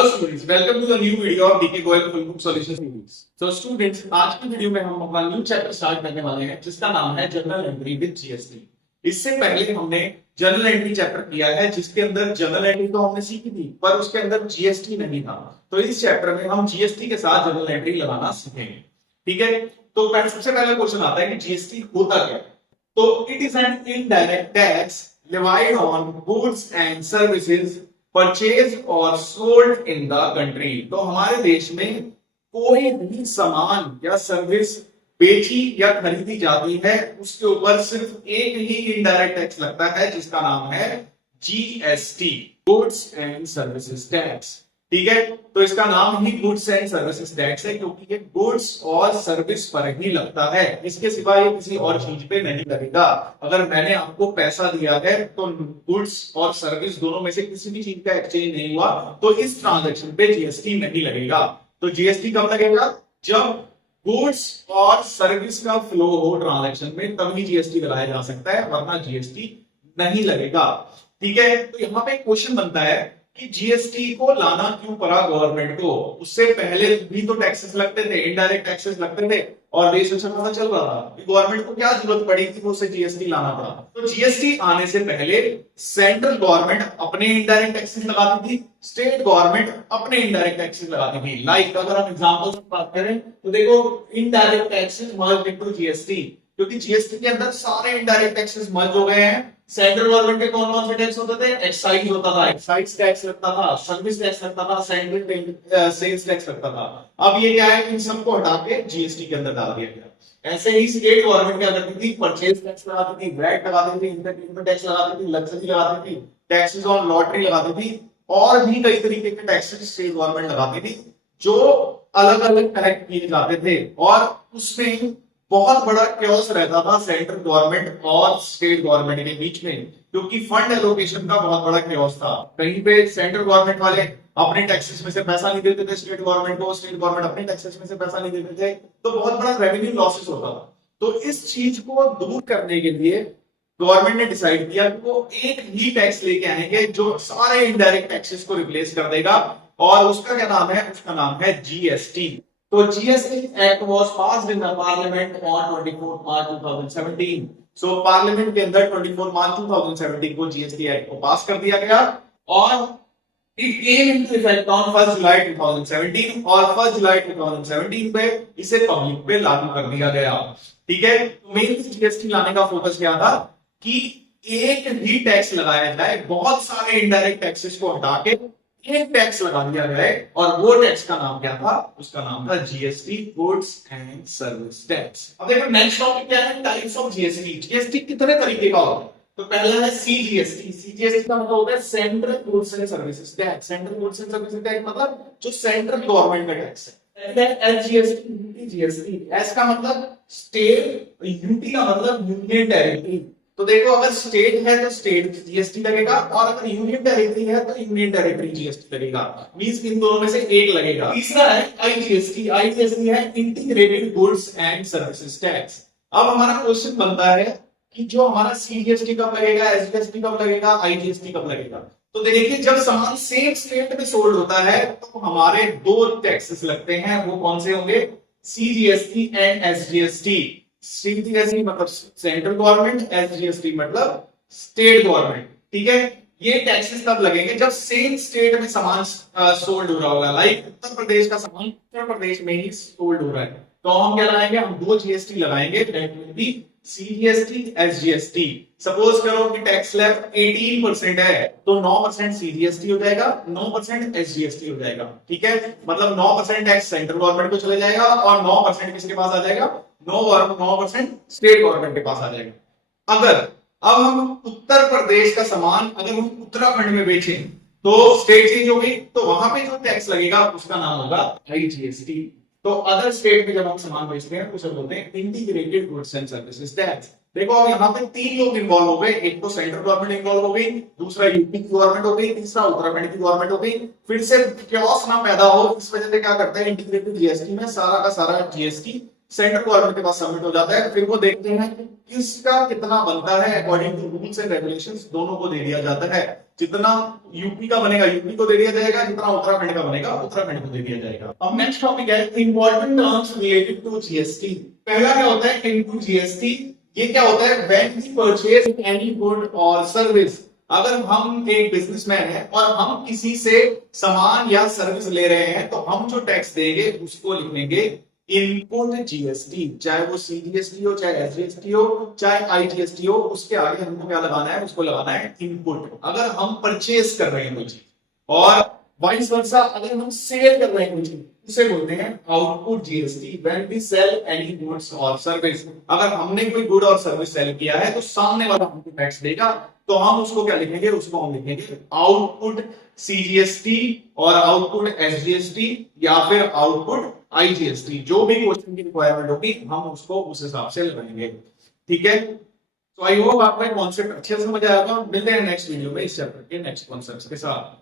Hello students, welcome to the new video of DK Goyal full book solution series. तो students, आज की video में हम अपना न्यू चैप्टर स्टार्ट करने वाले हैं जिसका नाम है जनरल एंट्री विद जीएसटी। इससे पहले हमने जनरल एंट्री चैप्टर किया है जिसके अंदर जनरल एंट्री तो हमने सीखी थी पर उसके अंदर जीएसटी नहीं था। तो इस चैप्टर में हम जीएसटी के साथ जनरल एंट्री लगाना सीखेंगे। ठीक है, तो सबसे पहला क्वेश्चन आता है कि जीएसटी होता क्या है। तो it is an indirect tax levied on goods and services purchased or sold in the country। तो हमारे देश में कोई भी सामान या सर्विस बेची या खरीदी जाती है उसके ऊपर सिर्फ एक ही इनडायरेक्ट टैक्स लगता है जिसका नाम है GST, goods and services tax. ठीक है, तो इसका नाम ही गुड्स एंड सर्विसेज टैक्स है क्योंकि ये गुड्स और सर्विस पर ही लगता है, इसके सिवा ये किसी और चीज पे नहीं लगेगा। अगर मैंने आपको पैसा दिया है तो गुड्स और सर्विस दोनों में से किसी भी चीज का एक्सचेंज नहीं हुआ तो इस ट्रांजैक्शन पे जीएसटी नहीं लगेगा। तो जीएसटी कब लगेगा? जब गुड्स और सर्विस का फ्लो हो ट्रांजैक्शन में, तभी जीएसटी लगाया जा सकता है, वरना जीएसटी नहीं लगेगा। ठीक है, तो यहाँ पे क्वेश्चन बनता है कि जीएसटी को लाना क्यों पड़ा गवर्नमेंट को? उससे पहले भी तो टैक्सेस लगते थे, इनडायरेक्ट टैक्सेस लगते थे और देश अच्छा खासा चल रहा था। गवर्नमेंट को क्या जरूरत पड़ी कि उसे जीएसटी लाना पड़ा? तो जीएसटी आने से पहले सेंट्रल गवर्नमेंट अपने इनडायरेक्ट टैक्सेस लगाती थी, स्टेट गवर्नमेंट अपने इनडायरेक्ट टैक्सेस लगाती थी। लाइक अगर हम एग्जांपल से बात करें तो देखो, indirect taxes merge into GST, क्योंकि जीएसटी के अंदर सारे इनडायरेक्ट टैक्सेस मर्ज हो गए हैं। सेंट्रल गवर्नमेंट के कौन कौन से टैक्स होते थे? एक्साइज होता था, एक्साइज टैक्स लगता था, सर्विस टैक्स लगता था, सेंट्रल सेल्स टैक्स लगता था। अब ये क्या है, इन सबको हटा के जीएसटी के अंदर डाल दिया गया। ऐसे ही स्टेट गवर्नमेंट क्या करती थी? परचेज टैक्स लगाती थी, वैट लगाती थी, इनकम टैक्स लगाती थी, लग्जरी लगाती थी, टैक्सेस ऑन लॉटरी लगाती थी और भी कई तरीके के टैक्सेस स्टेट गवर्नमेंट लगाती थी जो अलग अलग कलेक्ट किए जाते थे। और उसमें बहुत बड़ा क्योस रहता था सेंट्रल गवर्नमेंट और स्टेट गवर्नमेंट के बीच में, क्योंकि फंड एलोकेशन का बहुत बड़ा क्योस था। कहीं पे सेंट्रल गवर्नमेंट वाले अपने टैक्सेस में से पैसा नहीं देते थे स्टेट गवर्नमेंट को, स्टेट गवर्नमेंट अपने टैक्सेस में से पैसा नहीं देते थे, तो बहुत बड़ा रेवेन्यू लॉसेस होता था। तो इस चीज को दूर करने के लिए गवर्नमेंट ने डिसाइड किया कि वो एक ही टैक्स लेके आएंगे जो सारे इनडायरेक्ट टैक्सेस को रिप्लेस कर देगा, और उसका क्या नाम है? उसका नाम है जीएसटी। तो GST act was passed in the parliament on 24 March 2017। So parliament के अंदर 24 मार्च 2017 को जीएसटी एक्ट को पास कर दिया गया और it came into effect on 1 जुलाई 2017 और 1 जुलाई 2017 पे इसे पब्लिक पे लागू कर दिया गया। ठीक है, तो मेनली जीएसटी लाने का फोकस क्या था कि एक ही टैक्स लगाया जाए, बहुत सारे इनडायरेक्ट टैक्सेस को हटा के एक टैक्स लगा दिया गया है, और वो टैक्स का नाम क्या था? उसका नाम था GST, goods and service tax. अब देखो नेक्स्ट टॉपिक क्या है? Types of GST. जीएसटी कितने तरीके का होता है? तो पहला है सीजीएसटी। सीजीएसटी का मतलब होता है central goods and services tax. Central goods and services tax मतलब जो सेंट्रल गवर्नमेंट का टैक्स है। SGST, UTGST. एस का मतलब स्टेट, यूटी का मतलब यूनियन टेरिटरी। तो देखो, अगर स्टेट है तो स्टेट जीएसटी लगेगा और अगर यूनियन टेरिटरी है तो यूनियन टेरिटरी जीएसटी लगेगा। मींस इन दोनों में से एक लगेगा। तीसरा है आईजीएसटी। आईजीएसटी है integrated goods and services tax. अब हमारा क्वेश्चन बनता है कि जो हमारा सीजीएसटी कब लगेगा, एसजीएसटी कब लगेगा, आईजीएसटी कब लगेगा? तो देखिए, जब सामान सेम स्टेट में सोल्ड होता है तो हमारे दो टैक्सेस लगते हैं। वो कौन से होंगे? CGST and SGST. सीजीएसटी मतलब सेंट्रल गवर्नमेंट, एसजीएसटी मतलब स्टेट गवर्नमेंट। ठीक है, ये टैक्सेस तब लगेंगे जब सेम स्टेट में सामान सोल्ड हो रहा होगा। लाइक उत्तर प्रदेश का सामान उत्तर प्रदेश में ही सोल्ड हो रहा है तो हम क्या लगाएंगे? हम दो जीएसटी लगाएंगे, that will be CGST, SGST. Suppose करो कि टैक्स स्लैब 18% है तो 9% सीजीएसटी हो जाएगा, 9% एसजीएसटी हो जाएगा। ठीक है, मतलब 9% टैक्स सेंट्रल गवर्नमेंट को चले जाएगा और 9% किसके पास आ जाएगा? 9% स्टेट गवर्नमेंट के पास आ जाएगा। अगर अब हम उत्तर प्रदेश का सामान अगर हम उत्तराखंड में बेचें तो स्टेट चेंज हो गई, तो वहां पे जो टैक्स लगेगा उसका नाम होगा आईजीएसटी। तो अदर स्टेट में जब हम सामान बेचते हैं उसे बोलते हैं integrated goods and services tax. देखो, अब यहाँ पे तीन लोग इन्वॉल्व हो गए। एक तो सेंट्रल गवर्नमेंट इन्वॉल्व हो गई, दूसरा यूपी की गवर्नमेंट हो गई, तीसरा उत्तराखंड की गवर्नमेंट हो गई। फिर से क्योस ना पैदा हो, इस वजह से क्या करते हैं? इंटीग्रेटेड जीएसटी में सारा का सारा जीएसटी सेंट्रल गवर्नमेंट के पास सबमिट हो जाता है। फिर वो देखते हैं किसका कितना बनता है, according to rules and regulations दोनों को दे दिया जाता है। जितना यूपी का बनेगा यूपी को दे दिया जाएगा, जितना उत्तराखंड का बनेगा उत्तराखंड को दे दिया जाएगा। अब नेक्स्ट टॉपिक है important terms related to GST. पहला क्या होता है इनटू जीएसटी। ये क्या होता है, when we purchase any good और सर्विस। अगर हम एक बिजनेसमैन है और हम किसी से सामान या सर्विस ले रहे हैं तो हम जो टैक्स देंगे उसको लिखेंगे इनपुट जीएसटी, चाहे वो सीजीएसटी हो, चाहे एसजीएसटी हो, चाहे आईजीएसटी हो, उसके आगे हमको क्या लगाना है, उसको लगाना है इनपुट। अगर हम परचेज कर रहे हैं कोई चीज, और वाइस वर्सा अगर हम सेल कर रहे हैं कोई चीज, उसे बोलते हैं output GST. When we sell any goods और सर्विस, अगर हमने कोई गुड और सर्विस सेल किया है तो सामने वाला हमको टैक्स देगा, तो हम उसको क्या लिखेंगे, उसको हम लिखेंगे आउटपुट सीजीएसटी और आउटपुट एसजीएसटी या फिर आउटपुट आईजीएसटी। जो भी क्वेश्चन की रिक्वायरमेंट होगी हम उसको उस हिसाब से लगाएंगे। ठीक है, तो आई होप आपको कॉन्सेप्ट अच्छे से समझ आया होगा। मिलते हैं नेक्स्ट वीडियो में इस चैप्टर के नेक्स्ट कॉन्सेप्ट्स के साथ।